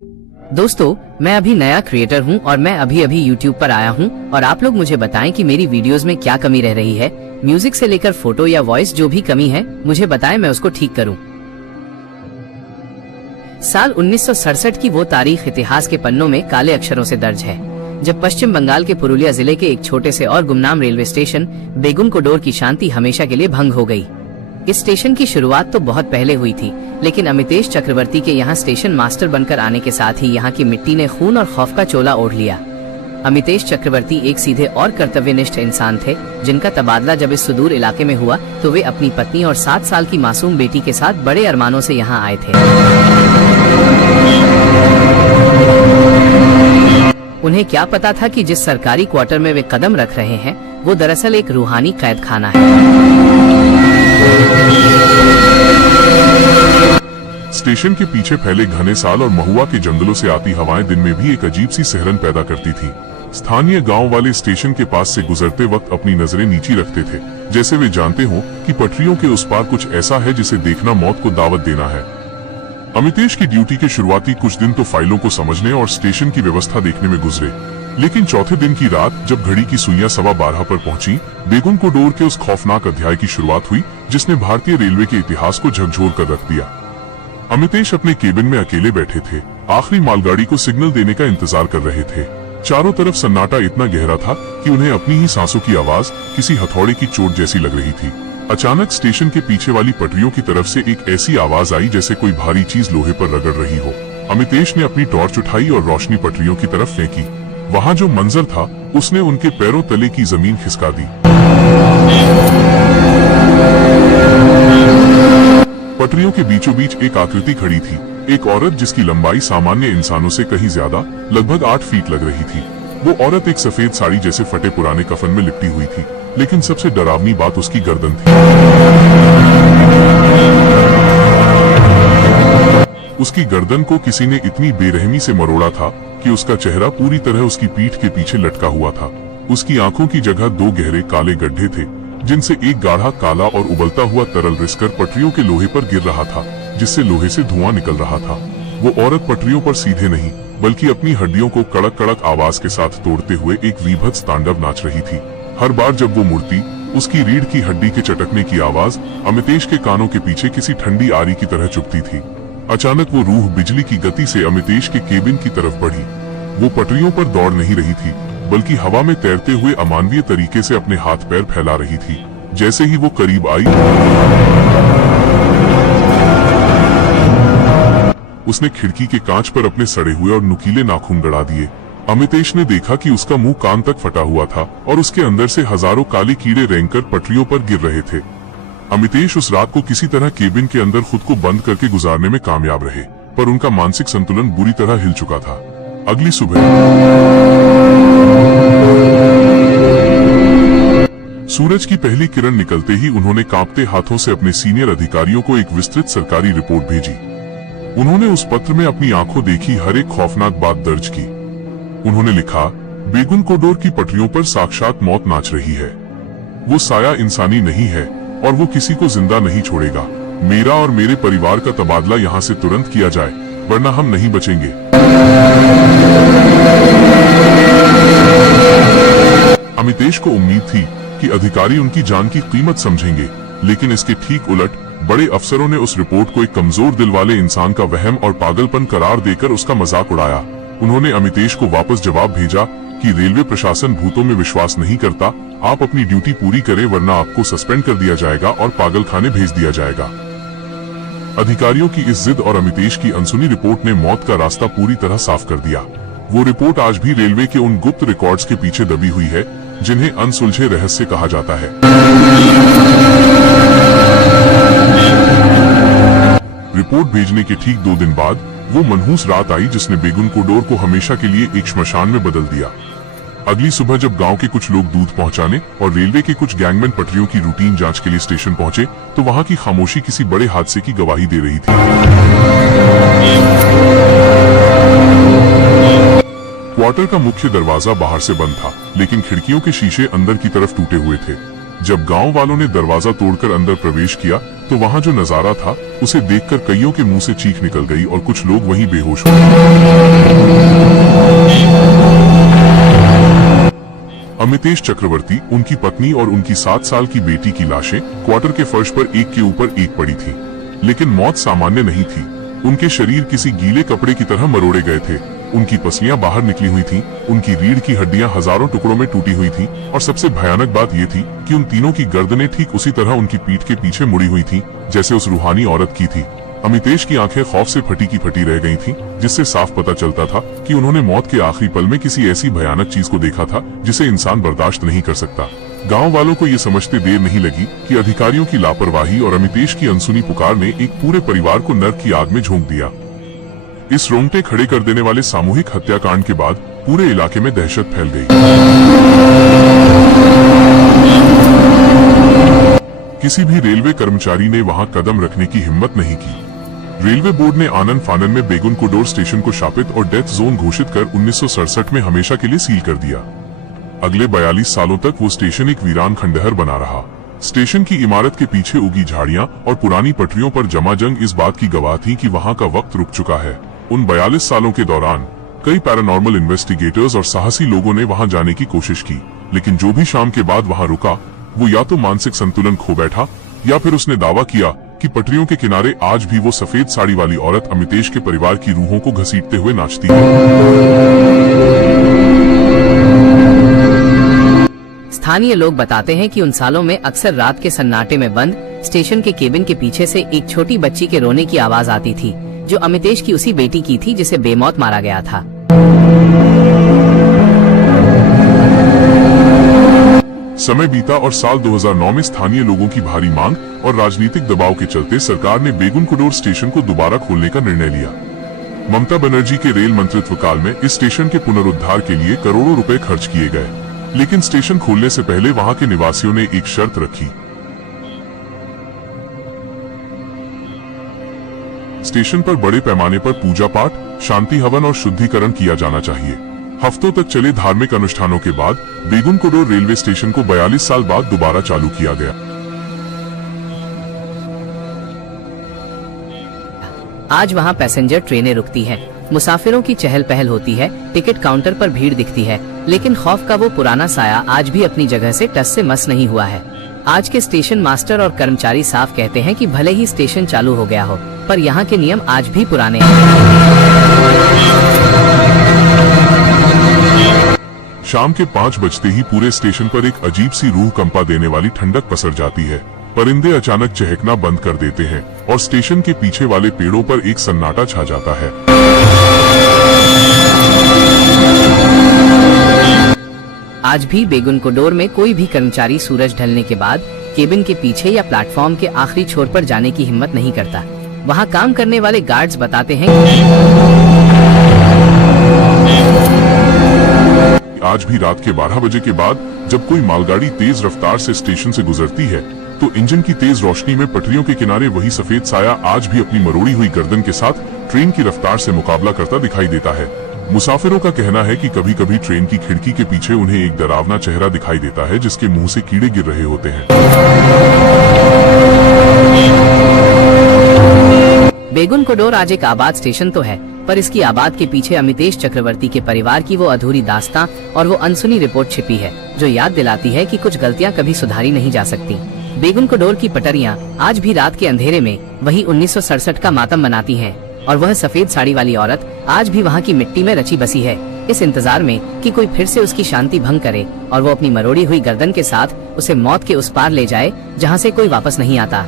दोस्तों, मैं अभी नया क्रिएटर हूं और मैं अभी YouTube पर आया हूं और आप लोग मुझे बताएं कि मेरी वीडियोस में क्या कमी रह रही है। म्यूजिक से लेकर फोटो या वॉइस जो भी कमी है मुझे बताएं, मैं उसको ठीक करूं। साल 1967 की वो तारीख इतिहास के पन्नों में काले अक्षरों से दर्ज है, जब पश्चिम बंगाल के पुरुलिया जिले के एक छोटे से और गुमनाम रेलवे स्टेशन बेगुनकोडोर की शांति हमेशा के लिए भंग हो गई। इस स्टेशन की शुरुआत तो बहुत पहले हुई थी, लेकिन अमितेश चक्रवर्ती के यहाँ स्टेशन मास्टर बनकर आने के साथ ही यहाँ की मिट्टी ने खून और खौफ का चोला ओढ़ लिया। अमितेश चक्रवर्ती एक सीधे और कर्तव्यनिष्ठ इंसान थे, जिनका तबादला जब इस सुदूर इलाके में हुआ तो वे अपनी पत्नी और 7 साल की मासूम बेटी के साथ बड़े अरमानों से यहाँ आए थे। उन्हें क्या पता था कि जिस सरकारी क्वार्टर में वे कदम रख रहे हैं वो दरअसल एक रूहानी कैद खाना है। स्टेशन के पीछे फैले घने साल और महुआ के जंगलों से आती हवाएं दिन में भी एक अजीब सी सिहरन पैदा करती थी। स्थानीय गांव वाले स्टेशन के पास से गुजरते वक्त अपनी नजरें नीची रखते थे, जैसे वे जानते हो कि पटरियों के उस पार कुछ ऐसा है जिसे देखना मौत को दावत देना है। अमितेश की ड्यूटी के शुरुआती कुछ दिन तो फाइलों को समझने और स्टेशन की व्यवस्था देखने में गुजरे, लेकिन चौथे दिन की रात जब घड़ी की सुइयां 12:15 पर पहुंची, बेगुनकोडोर के उस खौफनाक अध्याय की शुरुआत हुई जिसने भारतीय रेलवे के इतिहास को झकझोर कर रख दिया। अमितेश अपने केबिन में अकेले बैठे थे, आखिरी मालगाड़ी को सिग्नल देने का इंतजार कर रहे थे। चारों तरफ सन्नाटा इतना गहरा था कि उन्हें अपनी ही सांसों की आवाज किसी हथौड़े की चोट जैसी लग रही थी। अचानक स्टेशन के पीछे वाली पटरियों की तरफ से एक ऐसी आवाज आई जैसे कोई भारी चीज लोहे पर रगड़ रही हो। अमितेश ने अपनी टॉर्च उठाई और रोशनी पटरियों की तरफ फेंकी। वहाँ जो मंजर था उसने उनके पैरों तले की जमीन खिसका दी। पटरियों के बीचों बीच एक आकृति खड़ी थी, एक औरत जिसकी लंबाई सामान्य इंसानों से कहीं ज्यादा, लगभग 8 फीट लग रही थी। वो औरत एक सफेद साड़ी जैसे फटे पुराने कफन में लिपटी हुई थी, लेकिन सबसे डरावनी बात उसकी गर्दन थी। उसकी गर्दन को किसी ने इतनी बेरहमी से मरोड़ा था कि उसका चेहरा पूरी तरह उसकी पीठ के पीछे लटका हुआ था। उसकी आंखों की जगह 2 गहरे काले गड्ढे थे, जिनसे एक गाढ़ा काला और उबलता हुआ तरल रिसकर पटरियों के लोहे पर गिर रहा था, जिससे लोहे से धुआं निकल रहा था। वो औरत पटरियों पर सीधे नहीं बल्कि अपनी हड्डियों को कड़क कड़क आवाज के साथ तोड़ते हुए एक वीभत्स तांडव नाच रही थी। हर बार जब वो मुड़ती, उसकी रीढ़ की हड्डी के चटकने की आवाज अमितेश के कानों के पीछे किसी ठंडी आरी की तरह चुभती थी। अचानक वो रूह बिजली की गति से अमितेश के केबिन की तरफ बढ़ी। वो पटरियों पर दौड़ नहीं रही थी, बल्कि हवा में तैरते हुए अमानवीय तरीके से अपने हाथ पैर फैला रही थी। जैसे ही वो करीब आई, उसने खिड़की के कांच पर अपने सड़े हुए और नुकीले नाखून गड़ा दिए। अमितेश ने देखा कि उसका मुंह कान तक फटा हुआ था और उसके अंदर से हजारों काले कीड़े रेंगकर पटरियों पर गिर रहे थे। अमितेश उस रात को किसी तरह केबिन के अंदर खुद को बंद करके गुजारने में कामयाब रहे, पर उनका मानसिक संतुलन बुरी तरह हिल चुका था। अगली सुबह सूरज की पहली किरण निकलते ही उन्होंने कांपते हाथों से अपने सीनियर अधिकारियों को एक विस्तृत सरकारी रिपोर्ट भेजी। उन्होंने उस पत्र में अपनी आंखों देखी हर एक खौफनाक बात दर्ज की। उन्होंने लिखा, बेगुनकोडोर की पटरियों पर साक्षात मौत नाच रही है। वो साया इंसानी नहीं है और वो किसी को जिंदा नहीं छोड़ेगा। मेरा और मेरे परिवार का तबादला यहाँ से तुरंत किया जाए, वरना हम नहीं बचेंगे। अमितेश को उम्मीद थी कि अधिकारी उनकी जान की कीमत समझेंगे, लेकिन इसके ठीक उलट बड़े अफसरों ने उस रिपोर्ट को एक कमजोर दिल वाले इंसान का वहम और पागलपन करार देकर उसका मजाक उड़ाया। उन्होंने अमितेश को वापस जवाब भेजा कि रेलवे प्रशासन भूतों में विश्वास नहीं करता, आप अपनी ड्यूटी पूरी करें वरना आपको सस्पेंड कर दिया जाएगा और पागल खाने भेज दिया जाएगा। अधिकारियों की इस जिद और अमितेश की अनसुनी रिपोर्ट ने मौत का रास्ता पूरी तरह साफ कर दिया। वो रिपोर्ट आज भी रेलवे के उन गुप्त रिकॉर्ड्स के पीछे दबी हुई है जिन्हें अनसुलझे रहस्य कहा जाता है। रिपोर्ट भेजने के ठीक 2 दिन बाद वो मनहूस रात आई जिसने बेगुनकोडोर को हमेशा के लिए एक श्मशान में बदल दिया। अगली सुबह जब गांव के कुछ लोग दूध पहुंचाने और रेलवे के कुछ गैंगमैन पटरियों की रूटीन जांच के लिए स्टेशन पहुंचे, तो वहां की खामोशी किसी बड़े हादसे की गवाही दे रही थी। क्वार्टर का मुख्य दरवाजा बाहर से बंद था, लेकिन खिड़कियों के शीशे अंदर की तरफ टूटे हुए थे। जब गांव वालों ने दरवाजा तोड़कर अंदर प्रवेश किया तो वहां जो नजारा था उसे देखकर कईयों के मुंह से चीख निकल गई और कुछ लोग वहीं बेहोश हो गए। अमितेश चक्रवर्ती, उनकी पत्नी और उनकी 7 साल की बेटी की लाशें क्वार्टर के फर्श पर एक के ऊपर एक पड़ी थी, लेकिन मौत सामान्य नहीं थी। उनके शरीर किसी गीले कपड़े की तरह मरोड़े गए थे। उनकी पसलियां बाहर निकली हुई थीं, उनकी रीढ़ की हड्डियां हजारों टुकड़ों में टूटी हुई थीं और सबसे भयानक बात यह थी कि उन तीनों की गर्दनें ठीक उसी तरह उनकी पीठ के पीछे मुड़ी हुई थीं जैसे उस रूहानी औरत की थी। अमितेश की आंखें खौफ से फटी की फटी रह गई थीं, जिससे साफ पता चलता था कि उन्होंने मौत के आखिरी पल में किसी ऐसी भयानक चीज को देखा था जिसे इंसान बर्दाश्त नहीं कर सकता। गांव वालों को ये समझते देर नहीं लगी कि अधिकारियों की लापरवाही और अमितेश की अनसुनी पुकार ने एक पूरे परिवार को नर्क की आग में झोंक दिया। इस रोंगटे खड़े कर देने वाले सामूहिक हत्याकांड के बाद पूरे इलाके में दहशत फैल गई। किसी भी रेलवे कर्मचारी ने वहां कदम रखने की हिम्मत नहीं की। रेलवे बोर्ड ने आनन फानन में बेगुन कोडोर स्टेशन को शापित और डेथ जोन घोषित कर 1967 में हमेशा के लिए सील कर दिया। अगले 42 सालों तक वो स्टेशन एक वीरान खंडहर बना रहा। स्टेशन की इमारत के पीछे उगी झाड़ियां और पुरानी पटरियों पर जमा जंग इस बात की गवाह थी कि वहां का वक्त रुक चुका है। उन 42 सालों के दौरान कई पैरानॉर्मल इन्वेस्टिगेटर्स और साहसी लोगों ने वहां जाने की कोशिश की, लेकिन जो भी शाम के बाद वहां रुका वो या तो मानसिक संतुलन खो बैठा या फिर उसने दावा किया कि पटरियों के किनारे आज भी वो सफेद साड़ी वाली औरत अमितेश के परिवार की रूहों को घसीटते हुए नाचती है। स्थानीय लोग बताते हैं कि उन सालों में अक्सर रात के सन्नाटे में बंद स्टेशन के केबिन के पीछे से एक छोटी बच्ची के रोने की आवाज आती थी, जो अमितेश की उसी बेटी की थी जिसे बेमौत मारा गया था। समय बीता और साल 2009 में स्थानीय लोगों की भारी मांग और राजनीतिक दबाव के चलते सरकार ने बेगुन कोडोर स्टेशन को दोबारा खोलने का निर्णय लिया। ममता बनर्जी के रेल मंत्रित्व काल में इस स्टेशन के पुनरुद्धार के लिए करोड़ों रुपए खर्च किए गए, लेकिन स्टेशन खोलने से पहले वहां के निवासियों ने एक शर्त रखी। स्टेशन पर बड़े पैमाने पर पूजा पाठ, शांति हवन और शुद्धिकरण किया जाना चाहिए। हफ्तों तक चले धार्मिक अनुष्ठानों के बाद बेगुन कोडोर रेलवे स्टेशन को 42 साल बाद दोबारा चालू किया गया। आज वहां पैसेंजर ट्रेनें रुकती हैं, मुसाफिरों की चहल पहल होती है, टिकट काउंटर पर भीड़ दिखती है, लेकिन खौफ का वो पुराना साया आज भी अपनी जगह से टस से मस नहीं हुआ है। आज के स्टेशन मास्टर और कर्मचारी साफ कहते हैं कि भले ही स्टेशन चालू हो गया हो, पर यहाँ के नियम आज भी पुराने हैं। शाम के 5 बजते ही पूरे स्टेशन पर एक अजीब सी रूह कंपा देने वाली ठंडक पसर जाती है। परिंदे अचानक चहकना बंद कर देते हैं और स्टेशन के पीछे वाले पेड़ों पर एक सन्नाटा छा जाता है। आज भी बेगुन कोडोर में कोई भी कर्मचारी सूरज ढलने के बाद केबिन के पीछे या प्लेटफॉर्म के आखिरी छोर पर जाने की हिम्मत नहीं करता। वहां काम करने वाले गार्ड्स बताते हैं आज भी रात के 12 बजे के बाद जब कोई मालगाड़ी तेज रफ्तार से स्टेशन से गुजरती है तो इंजन की तेज रोशनी में पटरियों के किनारे वही सफेद साया आज भी अपनी मरोड़ी हुई गर्दन के साथ ट्रेन की रफ्तार से मुकाबला करता दिखाई देता है। मुसाफिरों का कहना है कि कभी कभी ट्रेन की खिड़की के पीछे उन्हें एक डरावना चेहरा दिखाई देता है जिसके मुंह से कीड़े गिर रहे होते हैं। बेगुन कोडोर आज एक आबाद स्टेशन तो है, पर इसकी आबाद के पीछे अमितेश चक्रवर्ती के परिवार की वो अधूरी दास्तां और वो अनसुनी रिपोर्ट छिपी है, जो याद दिलाती है कि कुछ गलतियां कभी सुधारी नहीं जा सकती। बेगुन कोडोर की पटरियां आज भी रात के अंधेरे में वही 1967 का मातम मनाती हैं, और वह सफेद साड़ी वाली औरत आज भी वहाँ की मिट्टी में रची बसी है, इस इंतजार में कि कोई फिर से उसकी शांति भंग करे और वो अपनी मरोड़ी हुई गर्दन के साथ उसे मौत के उस पार ले जाए जहाँ से कोई वापस नहीं आता।